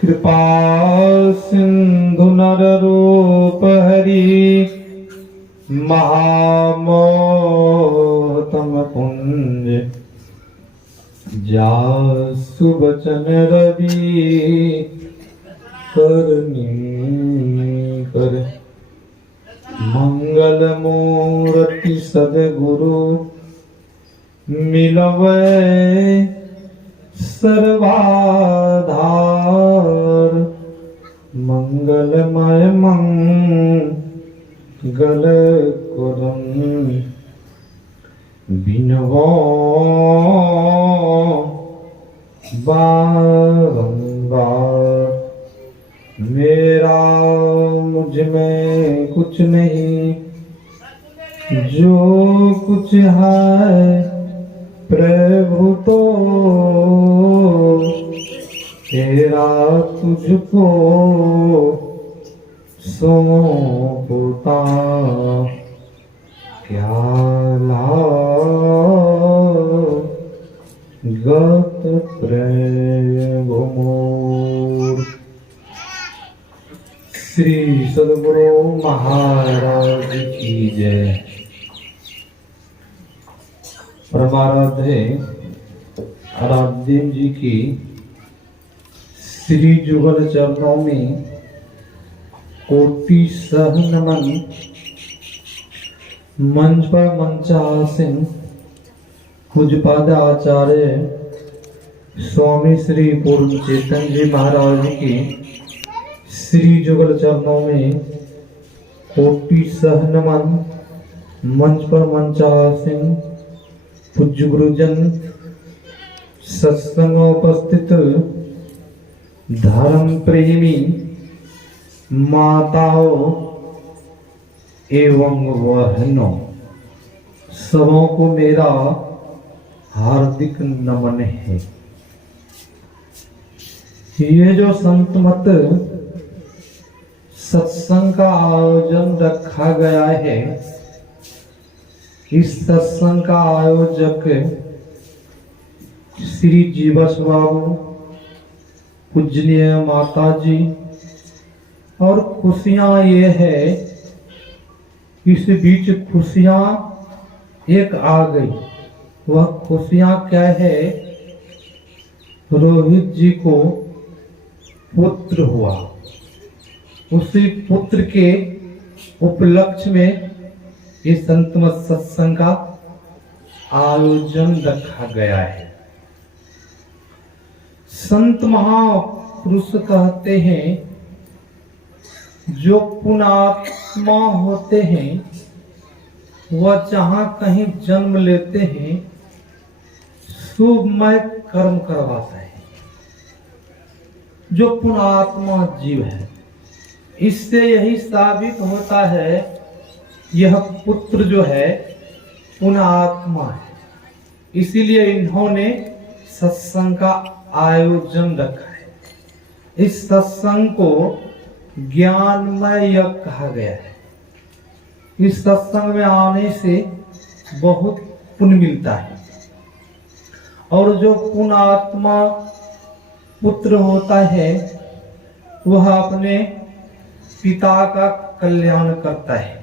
कृपा सिंधु नर रूप हरि महामोहतम पुंज जासु बचन रवि करनी कर मंगल मूर्ति सदगुरु मिलवै सर्वाधार मंगलमय मंगल कुरम बिनवो बारंबार। मेरा मुझ में कुछ नहीं, जो कुछ है प्रभु तो तेरा तुझको सौंपता। क्या लागत प्रेम मोर। श्री सद्गुरु महाराज की जय। परमाराध्य आराध्य जी की श्री जुगल चरणों में कोटि सह नमन। मंच पर मंचासीन पूज्यपाद आचार्य स्वामी श्री पूर्ण चेतन जी महाराज की श्री जुगल चरणों में कोटि सह नमन। मंच पर मंचासीन पूज्य गुरुजन, सत्संग उपस्थित धर्म प्रेमी माताओं एवं बहनों, सबों को मेरा हार्दिक नमन है। ये जो संत मत सत्संग का आयोजन रखा गया है, इस सत्संग का आयोजक श्री जीवस बाबू, पूजनीय माता जी, और खुशियां ये है, इस बीच खुशियां एक आ गई। वह खुशियां क्या है? रोहित जी को पुत्र हुआ। उसी पुत्र के उपलक्ष्य में ये संत मत सत्संग का आयोजन रखा गया है। संत महापुरुष कहते हैं, जो पुण्यात्मा होते हैं वह जहां कहीं जन्म लेते हैं शुभमय कर्म करवाता है। जो पुण्यात्मा जीव है, इससे यही साबित होता है यह पुत्र जो है पुण्यात्मा है। इसीलिए इन्होंने सत्संग का आयोजन रखा है। इस सत्संग को ज्ञानमय यज्ञ कहा गया है। इस सत्संग में आने से बहुत पुण्य मिलता है, और जो पुण्यात्मा पुत्र होता है वह अपने पिता का कल्याण करता है।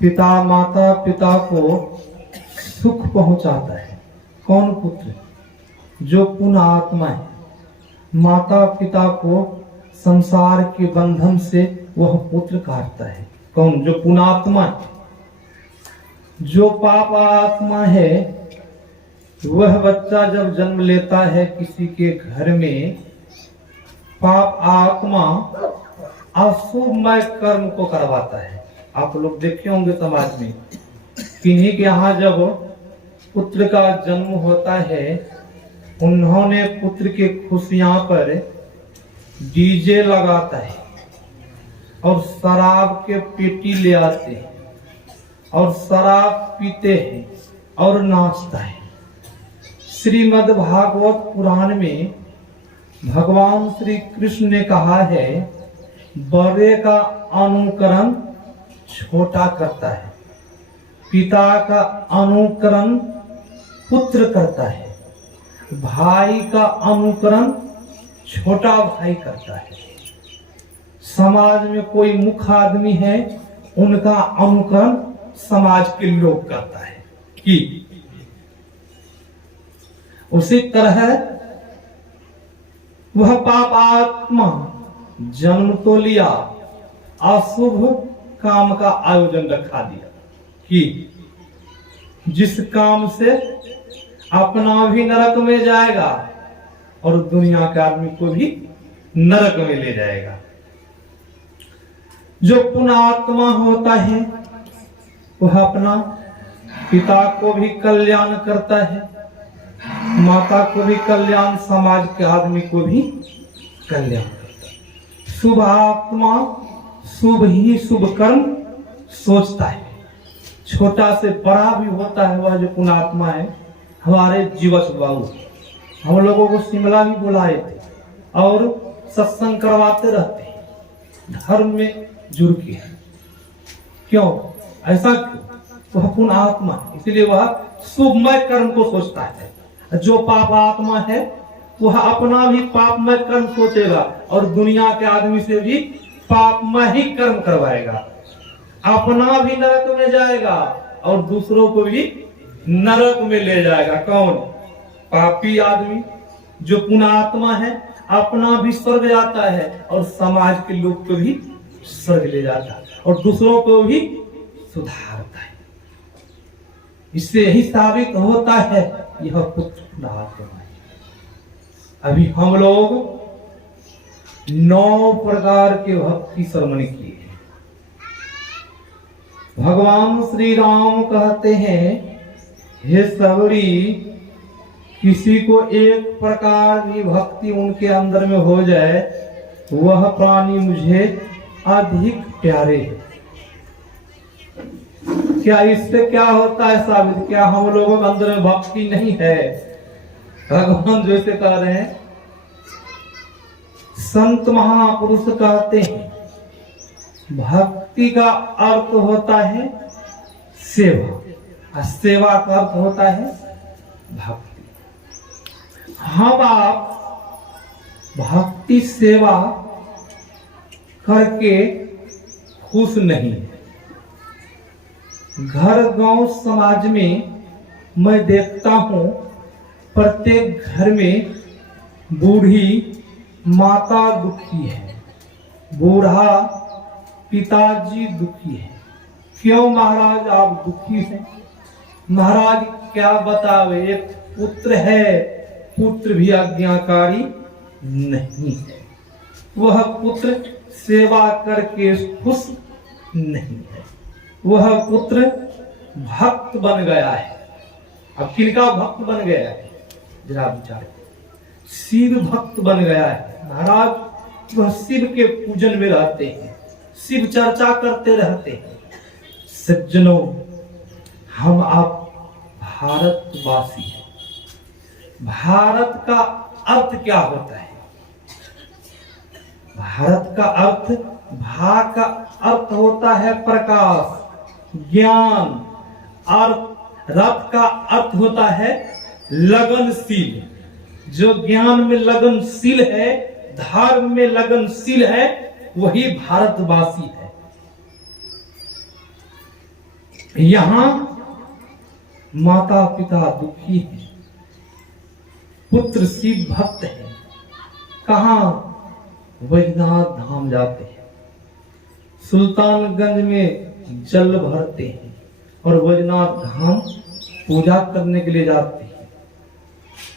पिता माता पिता को सुख पहुंचाता है। कौन पुत्र? जो पुण्यात्मा है। माता पिता को संसार के बंधन से वह पुत्र काटता है। कौन? जो पुण्यात्मा है। जो पाप आत्मा है, वह बच्चा जब जन्म लेता है किसी के घर में, पाप आत्मा अशुभमय कर्म को करवाता है। आप लोग देखे होंगे समाज में, किन्हीं के यहाँ जब पुत्र का जन्म होता है, उन्होंने पुत्र के खुशियां पर डीजे लगाता है और शराब के पेटी ले आते हैं और शराब पीते हैं और नाचता है। श्रीमद् भागवत पुराण में भगवान श्री कृष्ण ने कहा है, बड़े का अनुकरण छोटा करता है, पिता का अनुकरण पुत्र करता है। भाई का अनुकरण छोटा भाई करता है। समाज में कोई मुख्य आदमी है, उनका अनुकरण समाज के लोग करता है कि उसी तरह वह पाप आत्मा जन्म तो लिया, अशुभ काम का आयोजन रखा दिया कि जिस काम से अपना भी नरक में जाएगा और दुनिया के आदमी को भी नरक में ले जाएगा। जो पुण्यात्मा होता है वह अपना पिता को भी कल्याण करता है, माता को भी कल्याण, समाज के आदमी को भी कल्याण करता है। शुभ आत्मा शुभ ही शुभ कर्म सोचता है। छोटा से बड़ा भी होता है वह जो पुण्यात्मा है। हमारे जीवछ बाबू हम लोगों को शिमला भी बुलाए थे और सत्संग करवाते रहते हैं, धर्म में जुड़ के। क्यों ऐसा? क्यों? वह पुण्यात्मा है, इसलिए वह शुभमय कर्म को सोचता है। जो पाप आत्मा है वह अपना भी पापमय कर्म सोचेगा और दुनिया के आदमी से भी पापमय ही कर्म करवाएगा। अपना भी नरक में जाएगा और दूसरों को भी नरक में ले जाएगा। कौन? पापी आदमी। जो पुण्यात्मा है अपना भी स्वर्ग जाता है और समाज के लोग को भी स्वर्ग ले जाता है और दूसरों को भी सुधारता है। इससे यही साबित होता है यह पुत्र पुण्यात्मा है। अभी हम लोग 9 प्रकार के भक्ति श्रवण किए। भगवान श्री राम कहते हैं, हे सबरी, किसी को एक प्रकार भी भक्ति उनके अंदर में हो जाए वह प्राणी मुझे अधिक प्यारे है। क्या इससे क्या होता है साबित? क्या हम लोगों के अंदर में भक्ति नहीं है? भगवान जैसे कह रहे हैं, संत महापुरुष कहते हैं भक्ति का अर्थ होता है सेवा और सेवा का अर्थ होता है भक्ति। हम आप भक्ति सेवा करके खुश नहीं। घर गांव समाज में मैं देखता हूं प्रत्येक घर में बूढ़ी माता दुखी है, बूढ़ा पिताजी दुखी है। क्यों महाराज आप दुखी हैं? महाराज क्या बतावे, एक पुत्र है, पुत्र भी आज्ञाकारी नहीं है। वह पुत्र सेवा करके खुश नहीं है। वह पुत्र भक्त बन गया है। अब किनका भक्त बन गया है? जरा विचार। शिव भक्त बन गया है। महाराज वह शिव के पूजन में रहते हैं, शिव चर्चा करते रहते हैं। सज्जनों, हम आप भारतवासी हैं। भारत का अर्थ क्या होता है? भारत का अर्थ, भा का अर्थ होता है प्रकाश, ज्ञान, और रथ का अर्थ होता है लगनशील। जो ज्ञान में लगनशील है, धर्म में लगनशील है, वही भारतवासी है। यहां माता पिता दुखी है, पुत्र शिव भक्त है। कहां? वैद्यनाथ धाम जाते हैं, सुल्तानगंज में जल भरते हैं और वैद्यनाथ धाम पूजा करने के लिए जाते हैं।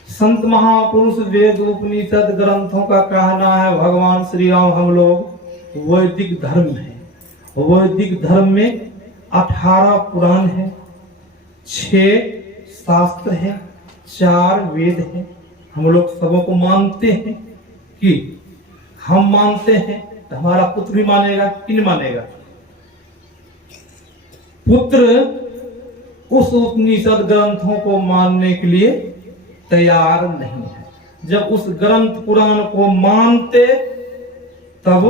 संत महापुरुष वेद उपनिषद ग्रंथों का कहना है भगवान श्री राम हम लोग वैदिक धर्म है। वैदिक धर्म में 18 पुराण है, 6 शास्त्र है, 4 वेद है। हम लोग सबों को मानते हैं कि हम मानते हैं तो हमारा पुत्र भी मानेगा कि नहीं मानेगा? पुत्र उस उपनिषद ग्रंथों को मानने के लिए तैयार नहीं है। जब उस ग्रंथ पुराण को मानते तब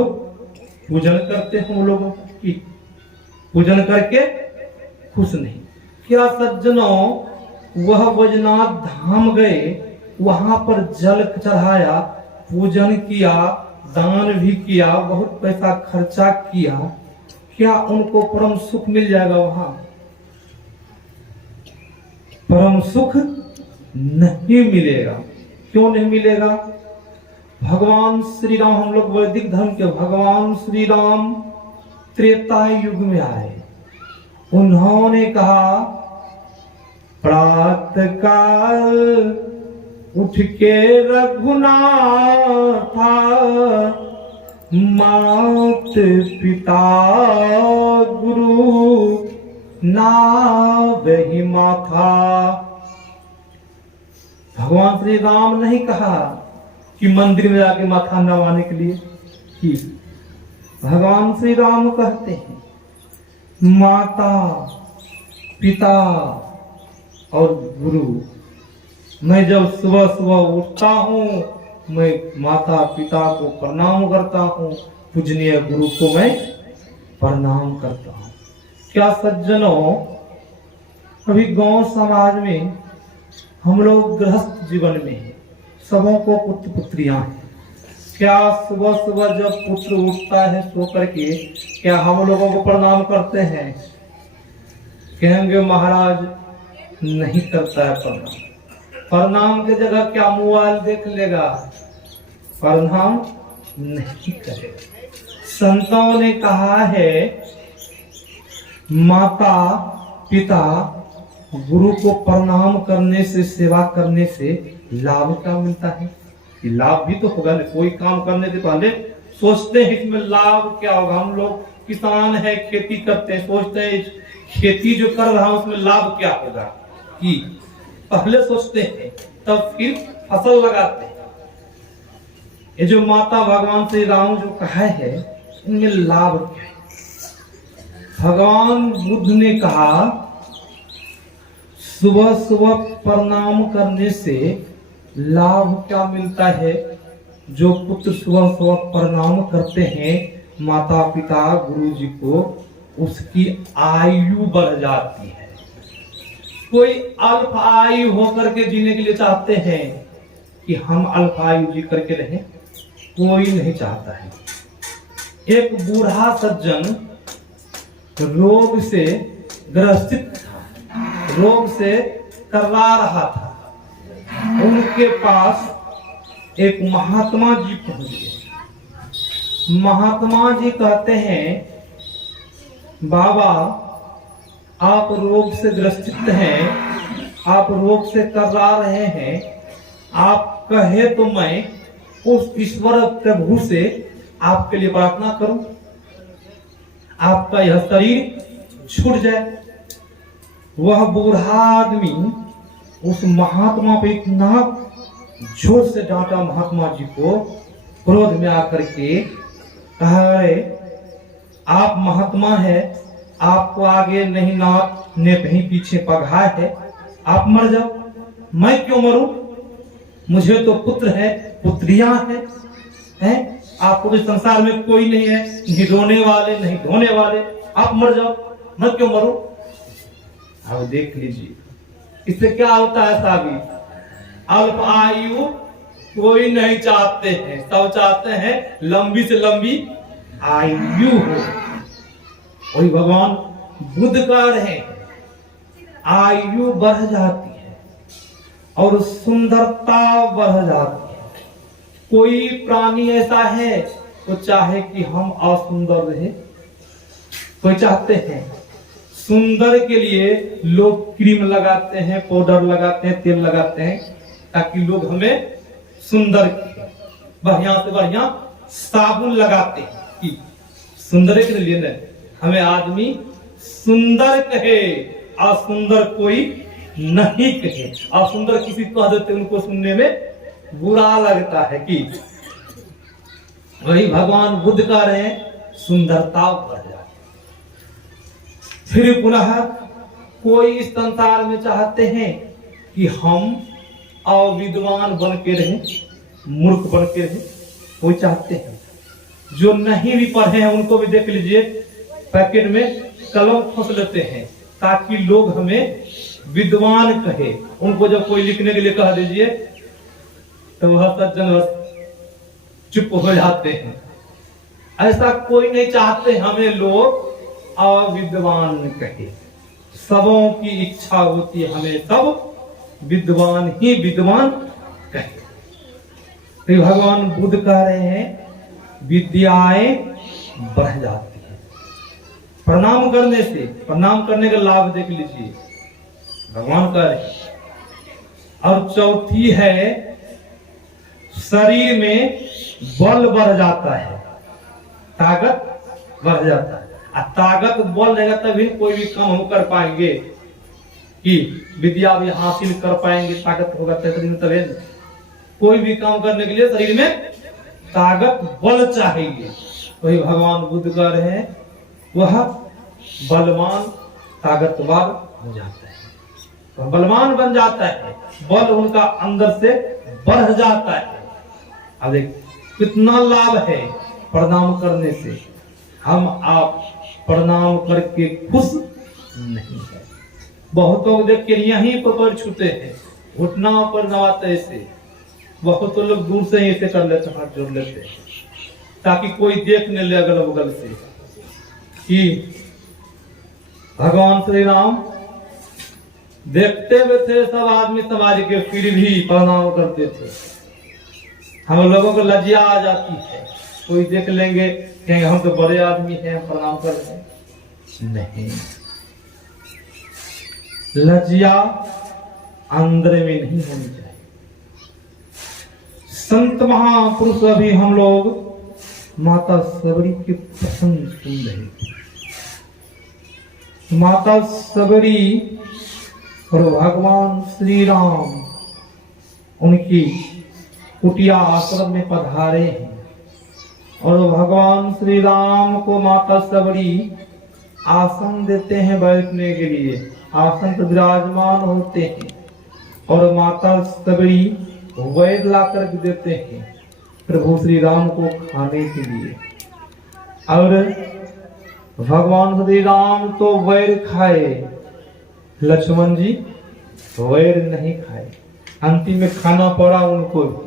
पूजन करते हम लोगों की, पूजन करके खुश नहीं। क्या सज्जनों, वह वैद्यनाथ धाम गए वहां पर जल चढ़ाया, पूजन किया, दान भी किया, बहुत पैसा खर्चा किया, क्या उनको परम सुख मिल जाएगा? वहां परम सुख नहीं मिलेगा। क्यों नहीं मिलेगा? भगवान श्री राम, हम लोग वैदिक धर्म के, भगवान श्री राम त्रेता युग में आए। उन्होंने कहा प्रातः काल उठ के रघुनाथा, मात पिता गुरु नावहि माथा। भगवान श्री राम नहीं कहा कि मंदिर में जाके माथा नवाने के लिए, कि भगवान श्री राम कहते हैं माता पिता और गुरु। मैं जब सुबह सुबह उठता हूँ, मैं माता पिता को प्रणाम करता हूँ, पूजनीय गुरु को मैं प्रणाम करता हूँ। क्या सज्जनों, अभी गांव समाज में हम लोग गृहस्थ जीवन में हैं, सबों को पुत्र पुत्रियां हैं। क्या सुबह सुबह जब पुत्र उठता है सो करके, क्या हम लोगों को प्रणाम करते हैं? कहेंगे महाराज नहीं करता है प्रणाम। प्रणाम की जगह क्या मोबाइल देख लेगा? प्रणाम नहीं करेगा। संतों ने कहा है माता पिता गुरु को प्रणाम करने से, सेवा करने से लाभ क्या मिलता है? कि लाभ भी तो होगा ना। कोई काम करने से पहले सोचते हैं इसमें लाभ क्या होगा। हम लोग किसान है, खेती करते हैं, सोचते हैं खेती जो कर रहा हूं उसमें लाभ क्या होगा, कि पहले सोचते हैं तब फिर फसल लगाते हैं। ये जो माता भगवान श्री राम जो कहा है, इनमें लाभ क्या है? भगवान बुद्ध ने कहा सुबह सुबह प्रणाम करने से लाभ क्या मिलता है? जो पुत्र सुबह सुबह प्रणाम करते हैं माता पिता गुरु जी को, उसकी आयु बढ़ जाती है। कोई अल्प आयु होकर के जीने के लिए चाहते हैं कि हम अल्प आयु जी करके रहें? कोई नहीं चाहता है। एक बूढ़ा सज्जन रोग से ग्रसित था, रोग से करवा रहा था। उनके पास एक महात्मा जी पहुंच गए। महात्मा जी कहते हैं बाबा आप रोग से ग्रसित हैं, आप रोग से कर्रा रहे हैं, आप कहे तो मैं उस ईश्वर प्रभु से आपके लिए प्रार्थना करूं, आपका यह शरीर छूट जाए। वह बूढ़ा आदमी उस महात्मा पे इतना जोर से डांटा, महात्मा जी को क्रोध में आकर के कहा आप महात्मा है, आपको आगे नहीं नाथ ने कहीं पीछे पगहा है, आप मर जाओ। मैं क्यों मरूं? मुझे तो पुत्र है, पुत्रियां हैं, आपको इस संसार में कोई नहीं है, नहीं रोने वाले नहीं धोने वाले, आप मर जाओ, मैं क्यों मरूं? अब देख लीजिए इससे क्या होता है साबित। अल्प आयु कोई नहीं चाहते हैं, सब चाहते हैं लंबी से लंबी आयु हो। वही भगवान बुद्ध कह रहे हैं आयु बढ़ जाती है और सुंदरता बढ़ जाती है। कोई प्राणी ऐसा है वो चाहे कि हम असुंदर रहे? कोई चाहते हैं? सुंदर के लिए लोग क्रीम लगाते हैं, पाउडर लगाते हैं, तेल लगाते हैं, ताकि लोग हमें सुंदर, बढ़िया से बढ़िया साबुन लगाते हैं कि सुंदर के लिए नहीं, हमें आदमी सुंदर कहे, असुंदर कोई नहीं कहे। असुंदर किसी कह देते उनको सुनने में बुरा लगता है। कि वही भगवान बुद्ध कह रहे हैं सुंदरता बढ़ जाती। फिर पुनः कोई इस संसार में चाहते हैं कि हम अविद्वान बन के रहें, मूर्ख बन के रहें। कोई चाहते हैं जो नहीं भी पढ़े हैं उनको भी देख लीजिए पैकेट में कलम फंस लेते हैं ताकि लोग हमें विद्वान कहे। उनको जब कोई लिखने के लिए कह दीजिए तो वह सज्जन चुप हो जाते हैं। ऐसा कोई नहीं चाहते हमें लोग अविद्वान कहे। सबों की इच्छा होती है हमें सब विद्वान ही विद्वान कहे। तो भगवान बुद्ध कह रहे हैं विद्याएं बढ़ जाती है प्रणाम करने से। प्रणाम करने का लाभ देख लीजिए, भगवान कह रहे हैं। और चौथी है शरीर में बल बढ़ जाता है, ताकत बढ़ जाता है। ताकत बल रहेगा तभी कोई भी काम हम कर पाएंगे, कि विद्या भी हासिल कर पाएंगे। ताकत होगा तभी कोई भी काम करने के लिए शरीर में ताकत बल चाहिए। वही भगवान बुद्ध कह रहे हैं वह बलवान ताकतवर हो जाता है, तो बलवान बन जाता है, बल उनका अंदर से बढ़ जाता है। अब देख कितना लाभ है प्रणाम करने से। हम आप प्रणाम करके खुश नहीं है। बहुतों देख के यहीं पर पैर छूते हैं, घुटना पर नवाते ऐसे। बहुत लोग दूर से ही ऐसे कर लेते, हाथ जोड़ लेते हैं ताकि कोई देख न ले अगल बगल से कि भगवान श्री राम देखते हुए थे सब आदमी समाज के, फिर भी प्रणाम करते थे। हम लोगों को लज्जा आ जाती है, कोई देख लेंगे कहेंगे हम तो बड़े आदमी हैं प्रणाम कर रहे हैं। नहीं, लज्जा अंदर में नहीं होनी चाहिए। संत महापुरुष अभी हम लोग माता सबरी के प्रसंग सुन रहे थे। माता सबरी और भगवान श्री राम उनकी कुटिया आश्रम में पधारे हैं और भगवान श्री राम को माता सबरी आसन देते हैं बैठने के लिए। आसन पर विराजमान होते हैं और माता सबरी वैद ला कर देते हैं प्रभु श्री राम को खाने के लिए। और भगवान श्री राम तो वैर खाए, लक्ष्मण जी वैर नहीं खाए, अंतिम में खाना पड़ा उनको भी।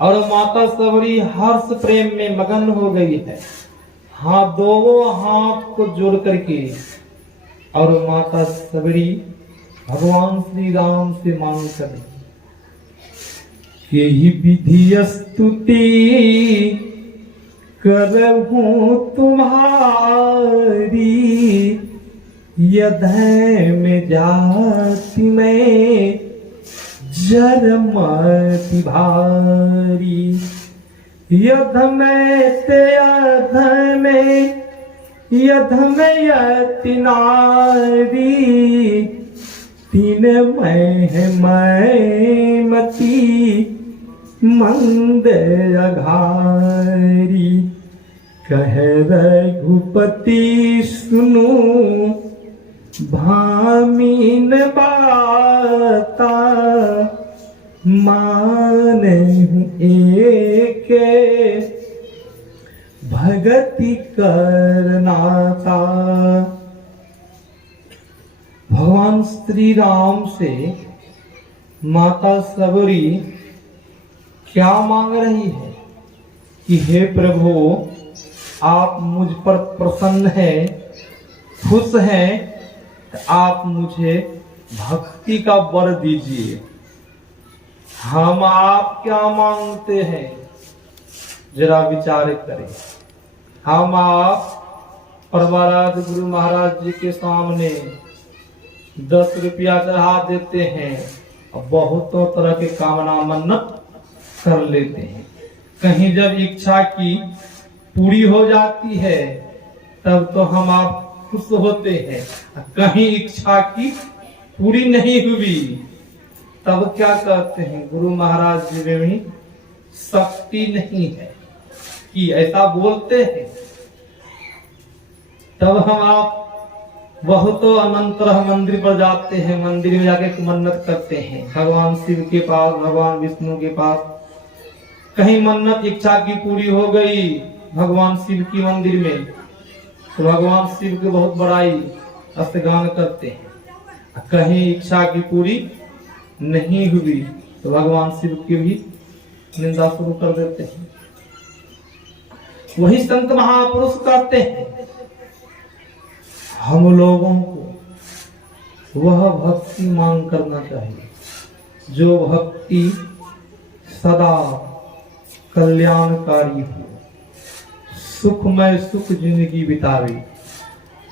और माता सबरी हर्ष प्रेम में मगन हो गई है, हाथ दोनों हाथ को जोड़ करके। और माता सबरी भगवान श्री राम से मांग कर यही विधि स्तुति करहूं तुम्हारी, यधय में जाति में जरमति भारी। यध में ते अध में, यध में यति नारी, तीन मैं मती मंद अघारी। कह रघुपति सुनो भामीन बाता, माने एक भगति करनाता। भगवान श्री राम से माता सबरी क्या मांग रही है कि हे प्रभु आप मुझ पर प्रसन्न हैं, खुश हैं, तो आप मुझे भक्ति का वर दीजिए। हम आप क्या मांगते हैं जरा विचार करें। हम आप परमाराध्य गुरु महाराज जी के सामने 10 रुपया चढ़ा देते हैं और बहुतों तरह के कामना मन्नत कर लेते हैं। कहीं जब इच्छा की पूरी हो जाती है तब तो हम आप खुश होते हैं, कहीं इच्छा की पूरी नहीं हुई तब क्या कहते हैं गुरु महाराज जी में भी शक्ति नहीं है कि ऐसा बोलते हैं। तब हम आप बहुत अनंतर मंदिर पर जाते हैं, मंदिर में जाके मन्नत करते हैं भगवान शिव के पास, भगवान विष्णु के पास। कहीं मन्नत इच्छा की पूरी हो गई भगवान शिव की मंदिर में तो भगवान शिव की बहुत बड़ाई स्तुति करते हैं। कहीं इच्छा की पूरी नहीं हुई तो भगवान शिव की भी निंदा शुरू कर देते हैं। वही संत महापुरुष कहते हैं हम लोगों को वह भक्ति मांग करना चाहिए जो भक्ति सदा कल्याणकारी हो, सुखमय सुख जिंदगी बितावे।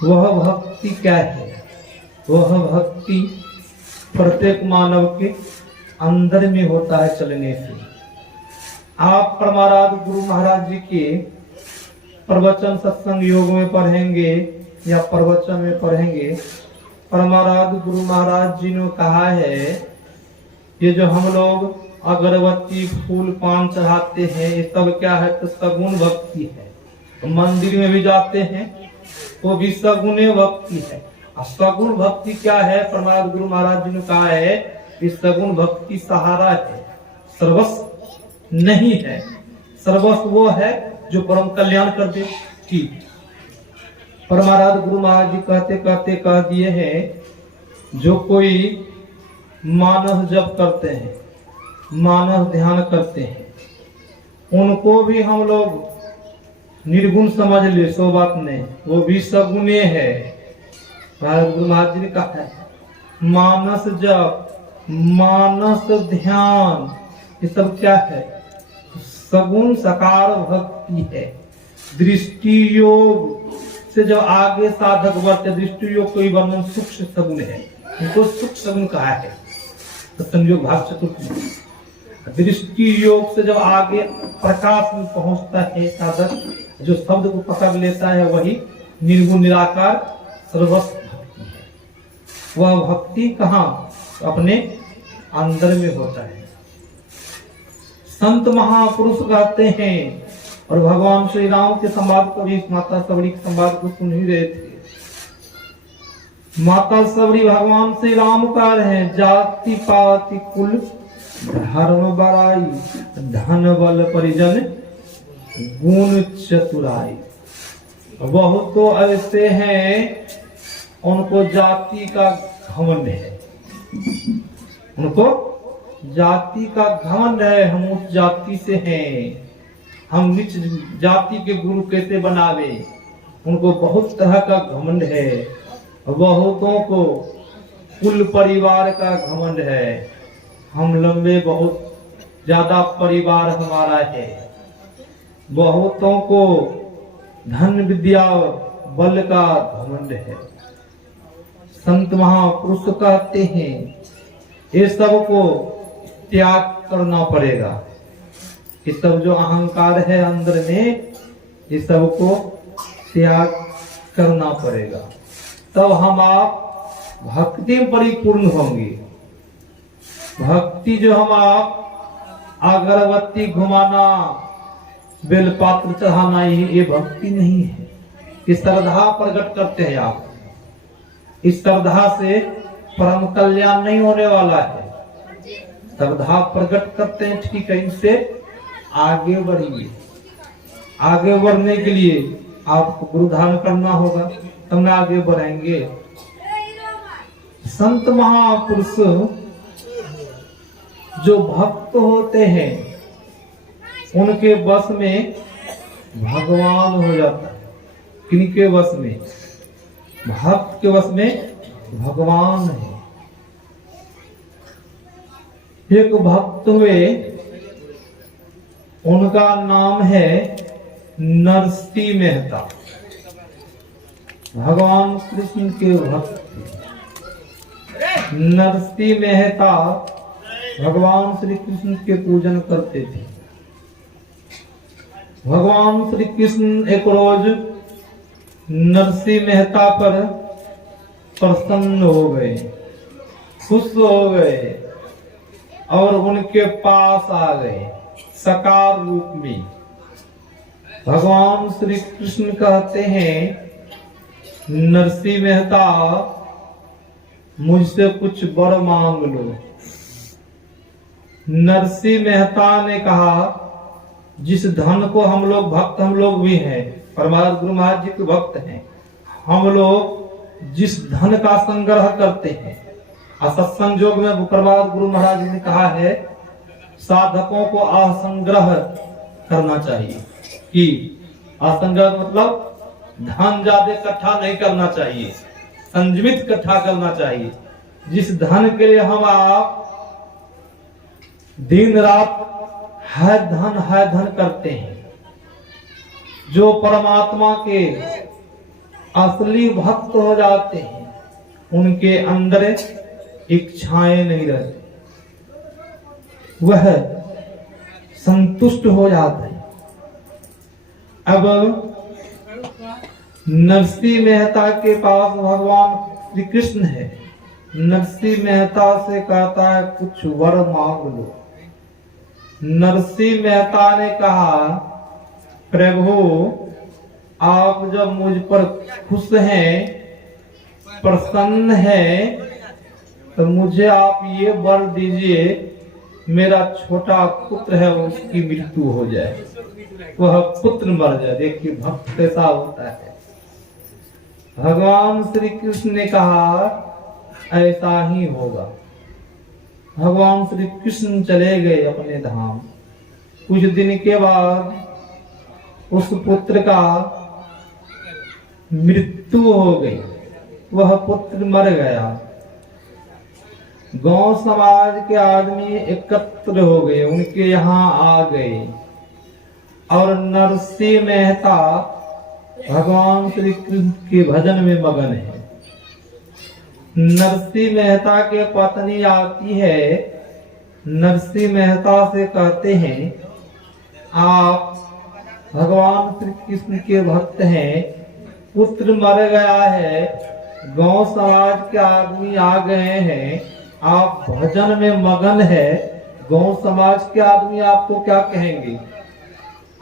वह भक्ति क्या है? वह भक्ति प्रत्येक मानव के अंदर में होता है चलने से। आप परमाराध्य गुरु महाराज जी के प्रवचन सत्संग योग में पढ़ेंगे या प्रवचन में पढ़ेंगे, परमाराध्य गुरु महाराज जी ने कहा है ये जो हम लोग अगरबत्ती फूल पान चढ़ाते हैं ये सब क्या है? तो सगुण भक्ति है। तो मंदिर में भी जाते हैं वो भी सगुण भक्ति है। और सगुण भक्ति क्या है? परमाराध्य गुरु महाराज जी ने कहा है इस सगुण भक्ति सहारा है, सर्वस्व नहीं है। सर्वस्व वो है जो परम कल्याण कर दे। ठीक, परमाराध्य गुरु महाराज जी कहते कहते कह दिए हैं जो कोई मानस जप करते हैं, मानस ध्यान करते हैं, उनको भी हम लोग निर्गुण समझ ले, सो बात नहीं, वो भी सगुणे है। गुरु महाराज जी ने कहा है मानस जप, मानस ध्यान, ये सब क्या है? सगुण सकार भक्ति है। दृष्टि योग से जो आगे साधक बढ़ते, दृष्टि योग कोई वर्णन सूक्ष्म सगुण है, इनको सूक्ष्म सगुण कहा है संयोग भाग चतुर्थ में। दृष्टि योग से जब आगे प्रकाश में पहुंचता है साधक, जो शब्द को पकड़ लेता है वही निर्गुण निराकार सर्वस्व भक्ति है। वह भक्ति कहाँ? अपने अंदर में होता है। संत महापुरुष कहते हैं, और भगवान श्री राम के संवाद को भी, माता सबरी के संवाद को सुन ही रहे थे। माता सबरी भगवान श्री राम कह रहे हैं जाति पाति कुल धर्म बड़ाई, धन बल परिजन गुण चतुराई। बहुत तो ऐसे हैं उनको जाति का घमंड है, उनको जाति का घमंड है, हम उस जाति से हैं, हम नीच जाति के गुरु कैसे बनावे। उनको बहुत तरह का घमंड है। बहुतों को कुल परिवार का घमंड है, हम लंबे बहुत ज्यादा परिवार हमारा है। बहुतों को धन विद्या बल का घमंड है। संत महापुरुष कहते हैं ये सब को त्याग करना पड़ेगा। ये सब जो अहंकार है अंदर में, ये सब को त्याग करना पड़ेगा, तब हम आप भक्ति में परिपूर्ण होंगे। भक्ति जो हम आप अगरबत्ती घुमाना, बेलपात्र चढ़ाना, ये भक्ति नहीं है। इस श्रद्धा प्रकट करते हैं आप। इस श्रद्धा से परम कल्याण नहीं होने वाला है। श्रद्धा प्रकट करते हैं, ठीक है, इनसे आगे बढ़िए। आगे बढ़ने के लिए आपको गुरु धारण करना होगा, तब ना आगे बढ़ेंगे। संत महापुरुष जो भक्त होते हैं उनके वश में भगवान हो जाता है। किनके वश में? भक्त के वश में भगवान है। एक भक्त हुए, उनका नाम है नरसिंह मेहता। भगवान कृष्ण के भक्त नरसिंह मेहता भगवान श्री कृष्ण के पूजन करते थे। भगवान श्री कृष्ण एक रोज नरसिंह मेहता पर प्रसन्न हो गए, खुश हो गए और उनके पास आ गए साकार रूप में। भगवान श्री कृष्ण कहते हैं नरसिंह मेहता मुझसे कुछ वर मांग लो। नरसिंह मेहता ने कहा जिस धन को हम लोग भक्त, हम लोग भी हैं, परमात्मा गुरु महाराज जी के भक्त हैं, हम लोग जिस धन का संग्रह करते हैं, सत्संग योग में परमात्मा गुरु महाराज जी ने कहा है साधकों को असंग्रह करना चाहिए। कि असंग्रह मतलब धन ज्यादा इकट्ठा नहीं करना चाहिए, संयमित इकट्ठा करना चाहिए। जिस धन के लिए हम आप दिन रात है धन करते हैं, जो परमात्मा के असली भक्त हो जाते हैं, उनके अंदर इच्छाएं नहीं रहती, वह संतुष्ट हो जाते हैं। अब नरसिंह मेहता के पास भगवान श्री कृष्ण है। नरसिंह मेहता से कहता है कुछ वर मांग लो। नरसिंह मेहता ने कहा प्रभु आप जब मुझ पर खुश हैं, प्रसन्न हैं, तो मुझे आप ये वर दीजिए, मेरा छोटा पुत्र है उसकी मृत्यु हो जाए, वह पुत्र मर जाए। देखिए भक्त कैसा होता है। भगवान श्री कृष्ण ने कहा ऐसा ही होगा। भगवान श्री कृष्ण चले गए अपने धाम। कुछ दिन के बाद उस पुत्र का मृत्यु हो गई, वह पुत्र मर गया। गांव समाज के आदमी एकत्र हो गए, उनके यहाँ आ गए और नरसिंह मेहता भगवान श्री कृष्ण के भजन में मगन है। नरसिंह मेहता के पत्नी आती है, नरसिंह मेहता से कहते हैं आप भगवान श्री कृष्ण के भक्त हैं, पुत्र मर गया है, गांव समाज के आदमी आ गए हैं, आप भजन में मगन है, गांव समाज के आदमी आपको क्या कहेंगे?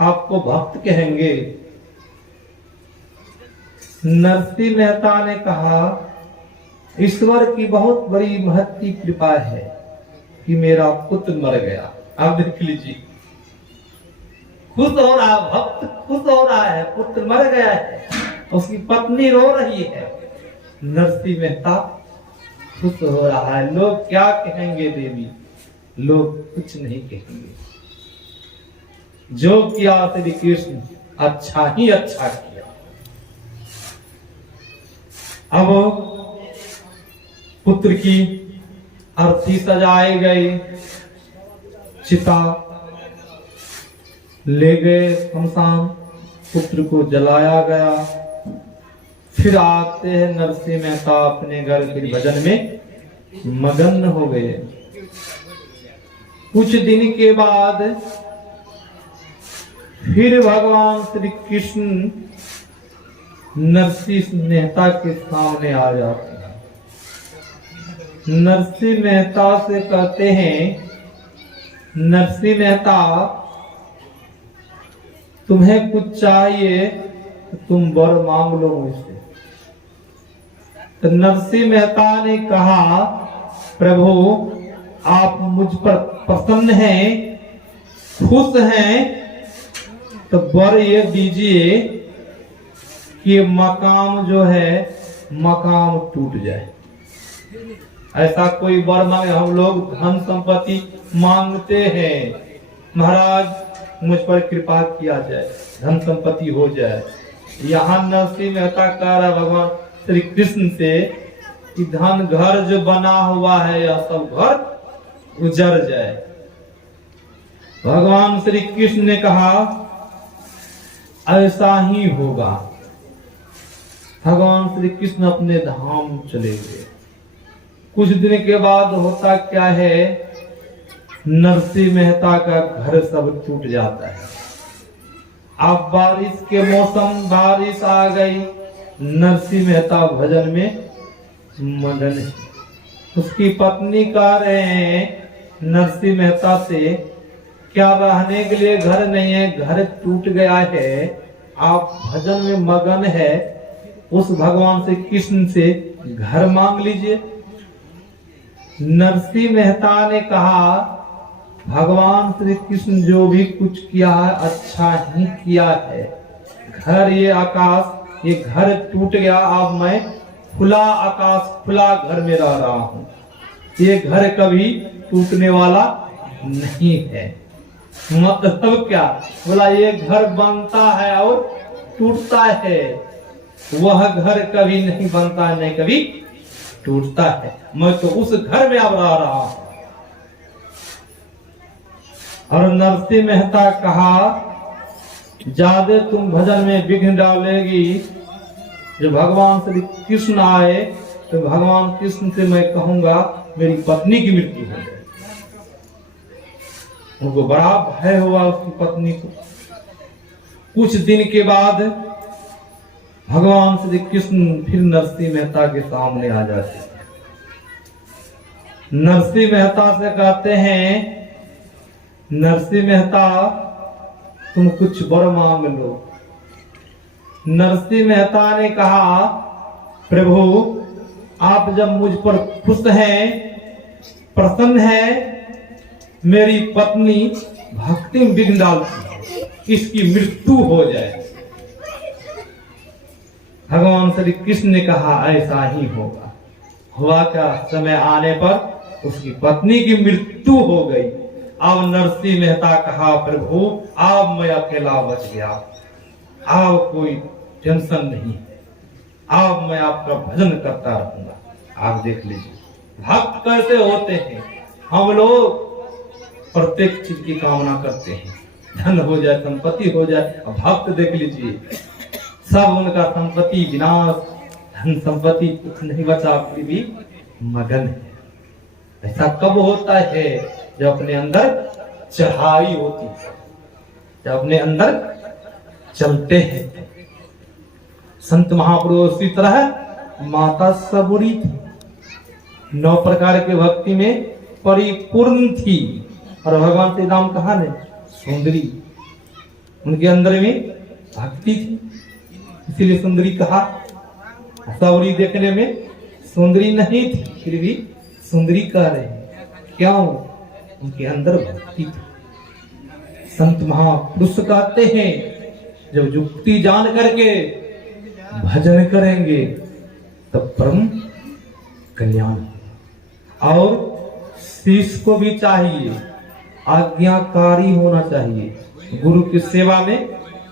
आपको भक्त कहेंगे। नरसिंह मेहता ने कहा ईश्वर की बहुत बड़ी महती कृपा है कि मेरा पुत्र मर गया। आप देख लीजिए, खुश हो रहा, भक्त खुश हो रहा है, पुत्र मर गया है, उसकी पत्नी रो रही है, नरसिंह मेहता खुश हो रहा है। लोग क्या कहेंगे देवी? लोग कुछ नहीं कहेंगे। जो किया श्री कृष्ण अच्छा ही अच्छा किया। अब पुत्र की अर्थी सजाई गई, चिता ले गए शमशान, पुत्र को जलाया गया। फिर आते हैं नरसिंह मेहता अपने घर के भजन में मगन हो गए। कुछ दिन के बाद फिर भगवान श्री कृष्ण नरसिंह मेहता के सामने आ जाते हैं। नरसिंह मेहता से कहते हैं नरसिंह मेहता तुम्हें कुछ चाहिए तो तुम वर मांग लो मुझसे। तो नरसिंह मेहता ने कहा प्रभु आप मुझ पर प्रसन्न हैं, खुश हैं, तो वर ये दीजिए कि मकाम जो है मकाम टूट जाए। ऐसा कोई वर मांगे, हम लोग धन संपत्ति मांगते हैं, महाराज मुझ पर कृपा किया जाए, धन संपत्ति हो जाए। यहाँ नरसिंह मेहता कह रहा भगवान श्री कृष्ण से कि धन घर जो बना हुआ है यह सब घर उजड़ जाए। भगवान श्री कृष्ण ने कहा ऐसा ही होगा। भगवान श्री कृष्ण अपने धाम चले गए। कुछ दिन के बाद होता क्या है, नरसिंह मेहता का घर सब टूट जाता है। अब बारिश के मौसम, बारिश आ गई, नरसिंह मेहता भजन में मगन है। उसकी पत्नी कह रहे हैं नरसिंह मेहता से क्या रहने के लिए घर नहीं है, घर टूट गया है, आप भजन में मगन है, उस भगवान से कृष्ण से घर मांग लीजिए। नरसिंह मेहता ने कहा भगवान श्री कृष्ण जो भी कुछ किया है अच्छा ही किया है। घर ये आकाश, ये घर टूट गया, अब मैं खुला आकाश खुला घर में रह रहा हूँ, ये घर कभी टूटने वाला नहीं है। मतलब क्या? बोला ये घर बनता है और टूटता है, वह घर कभी नहीं बनता नहीं कभी टूटता है। मैं तो उस घर में अब रह रहा हूं। और नरसिंह मेहता कहा, ज्यादा तुम भजन में विघ्न डालेगी, जब भगवान श्री कृष्ण आए तो भगवान कृष्ण से मैं कहूंगा मेरी पत्नी की मृत्यु हो जाए। उनको बड़ा भय हुआ उसकी पत्नी को। कुछ दिन के बाद भगवान श्री कृष्ण फिर नरसिंह मेहता के सामने आ जाते हैं। नरसिंह मेहता से कहते हैं, नरसिंह मेहता तुम कुछ वर मांग लो। नरसिंह मेहता ने कहा, प्रभु आप जब मुझ पर खुश हैं, प्रसन्न हैं, मेरी पत्नी भक्ति में विघ्न डालती है, इसकी मृत्यु हो जाए। भगवान श्री कृष्ण ने कहा ऐसा ही होगा। हुआ क्या? समय आने पर उसकी पत्नी की मृत्यु हो गई। अब नरसिंह मेहता कहा, प्रभु अब मैं अकेला बच गया, अब कोई टेंशन नहीं है, अब मैं आपका भजन करता रहूंगा। आप देख लीजिए भक्त कैसे होते हैं। हम लोग प्रत्येक चीज की कामना करते हैं, धन हो जाए, संपत्ति हो जाए। अब भक्त देख लीजिए, सब उनका संपत्ति विनाश, धन संपत्ति कुछ नहीं बचा, फिर भी मगन है। ऐसा कब होता है? जब अपने अंदर चढ़ाई होती है, जब अपने अंदर चलते हैं। संत महापुरुष इसी तरह माता सबूरी थी, 9 प्रकार के भक्ति में परिपूर्ण थी। और भगवान श्री राम कहा ने सुंदरी, उनके अंदर में भक्ति थी, इसीलिए सुंदरी कहा। सबूरी देखने में सुंदरी नहीं थी, फिर भी सुंदरी कह रहे हैं। क्यों? उनके अंदर भक्ति थी। संत महापुरुष कहते हैं, जब युक्ति जान करके भजन करेंगे तब परम कल्याण। और शिष्य को भी चाहिए आज्ञाकारी होना चाहिए। गुरु की सेवा में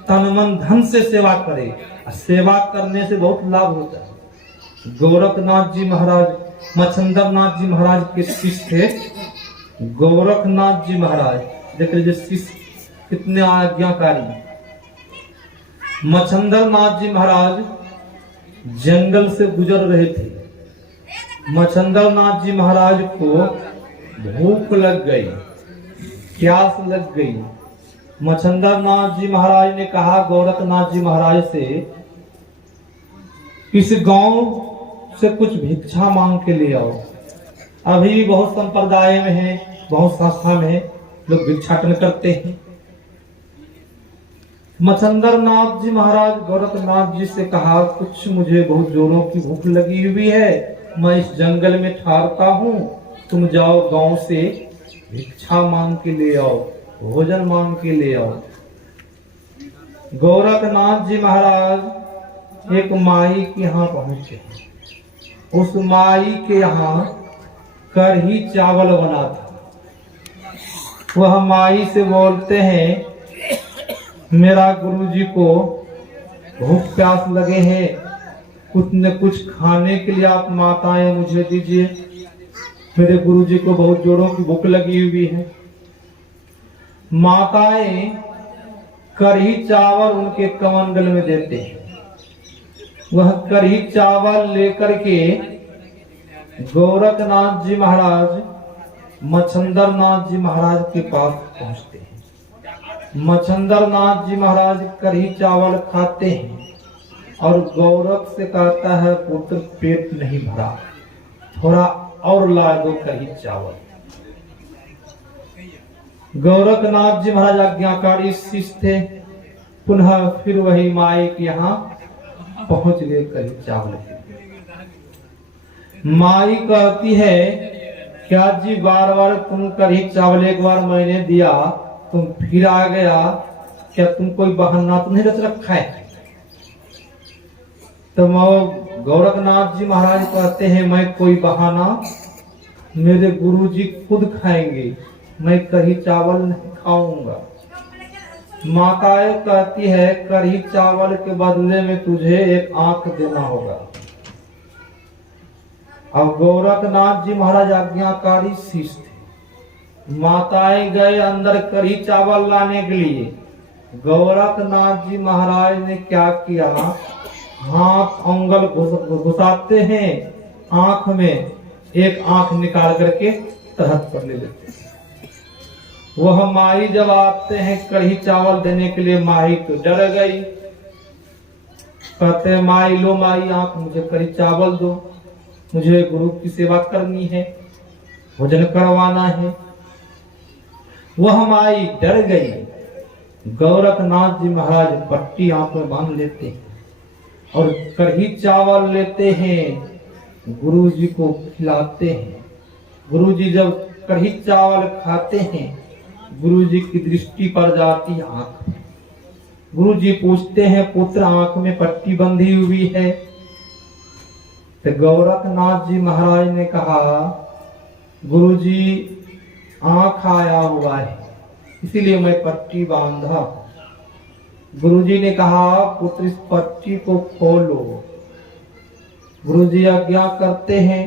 तन मन धन से सेवा करे, और सेवा करने से बहुत लाभ होता है। गोरखनाथ जी महाराज, मच्छिंद्रनाथ जी महाराज के शिष्य थे। गोरखनाथ जी महाराज देख लीजिए शिष्य कितने आज्ञाकारी। मच्छिंद्रनाथ जी महाराज जंगल से गुजर रहे थे। मच्छिंद्रनाथ जी महाराज को भूख लग गई, प्यास लग गई। मच्छिंद्रनाथ जी महाराज ने कहा गोरखनाथ जी महाराज से, इस गांव से कुछ भिक्षा मांग के ले आओ। अभी भी बहुत संप्रदाय में है, बहुत संस्था में है, लोग भिक्षाटन करते हैं। मच्छिंद्रनाथ जी महाराज गोरखनाथ जी से कहा, कुछ मुझे बहुत जोरों की भूख लगी हुई है, मैं इस जंगल में ठहरता हूँ, तुम जाओ गांव से भिक्षा मांग के ले आओ, भोजन मांग के ले आओ। गोरखनाथ जी महाराज एक माई के यहाँ पहुंचे। उस माई के यहाँ कढ़ी चावल बना था। वह माई से बोलते हैं, मेरा गुरुजी को भूख प्यास लगे हैं, कुछ न कुछ खाने के लिए आप माताएं मुझे दीजिए, मेरे गुरुजी को बहुत जोरों की भूख लगी हुई है। माताएं कढ़ी चावल उनके कमंडल में देते हैं। वह कढ़ी चावल लेकर के गोरखनाथ जी महाराज मच्छिंद्रनाथ जी महाराज के पास पहुंचते हैं। मच्छिंद्रनाथ जी महाराज कढ़ी चावल खाते हैं और गोरख से कहता है, पुत्र पेट नहीं भरा, थोड़ा और ला दो कढ़ी चावल। गोरखनाथ जी महाराज आज्ञाकारी शिष्य थे। पुनः फिर वही माई के यहाँ पहुंच गए कढ़ी चावल के। माई कहती है, क्या जी बार बार तुम कढ़ी चावल, एक बार मैंने दिया तुम फिर आ गया, क्या तुम कोई बहाना तो नहीं रच रखा है? तो गोरखनाथ जी महाराज कहते हैं, मैं कोई बहाना, मेरे गुरुजी खुद खाएंगे, मैं कढ़ी चावल नहीं खाऊंगा। माताएं कहती है कढ़ी चावल के बदले में तुझे एक आंख देना होगा। अब गोरखनाथ जी महाराज आज्ञाकारी शिष्य थे। माताएं गए अंदर कढ़ी चावल लाने के लिए। गोरखनाथ जी महाराज ने क्या किया, हाथ उंगल घुसाते हैं आंख में, एक आंख निकाल करके तहत पर ले लेते हैं। वह माई जब आते हैं कढ़ी चावल देने के लिए, माई तो डर गई। कहते हैं माई लो माई आंख, मुझे कढ़ी चावल दो, मुझे गुरु की सेवा करनी है, भोजन करवाना है। वह माई डर गई। गोरखनाथ जी महाराज पट्टी आंख में बांध लेते हैं और कढ़ी चावल लेते हैं, गुरु जी को खिलाते हैं। गुरु जी जब कढ़ी चावल खाते हैं, गुरु जी की दृष्टि पड़ जाती आंख में। गुरु जी पूछते हैं पुत्र आंख में पट्टी बंधी हुई है? तो गोरखनाथ जी महाराज ने कहा गुरु जी आंख आया हुआ है इसीलिए मैं पट्टी बांधा। गुरु जी ने कहा पुत्र इस पट्टी को खोलो। गुरु जी आज्ञा करते हैं।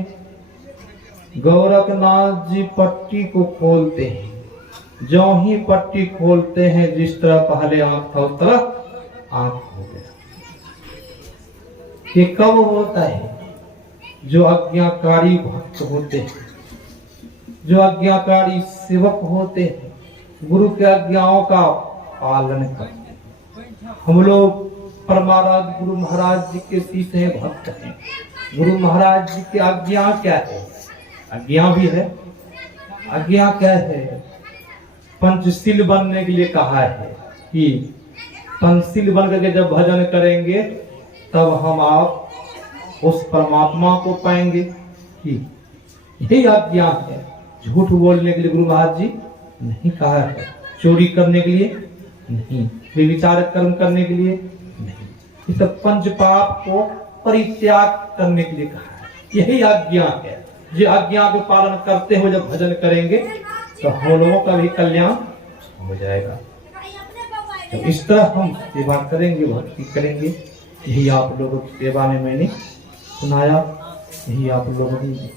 गोरखनाथ जी पट्टी को खोलते हैं। जो ही पट्टी खोलते हैं, जिस तरह पहले आंख था उस तरह आंख हो गया। ये कब होता है? जो आज्ञाकारी भक्त होते हैं, जो आज्ञाकारी सेवक होते हैं, गुरु के आज्ञाओं का पालन करते हैं। हम लोग परमाराध्य गुरु महाराज जी के शिष्य हैं, भक्त हैं। गुरु महाराज जी की आज्ञा क्या है? आज्ञा भी है। आज्ञा क्या है? पंचशील बनने के लिए कहा है कि पंचशील बन करके जब भजन करेंगे तब हम आप उस परमात्मा को पाएंगे। कि यही आज्ञा है। झूठ बोलने के लिए गुरु महाराज जी नहीं कहा है, चोरी करने के लिए नहीं, व्यभिचार कर्म करने के लिए नहीं, इस पंच पाप को परित्याग करने के लिए कहा है। यही आज्ञा है। ये आज्ञा के पालन करते हुए जब भजन करेंगे तो हम लोगों का भी कल्याण हो जाएगा। तो इस तरह हम सेवा करेंगे, भक्ति करेंगे। यही आप लोगों की सेवा में मैंने सुनाया, यही आप लोगों की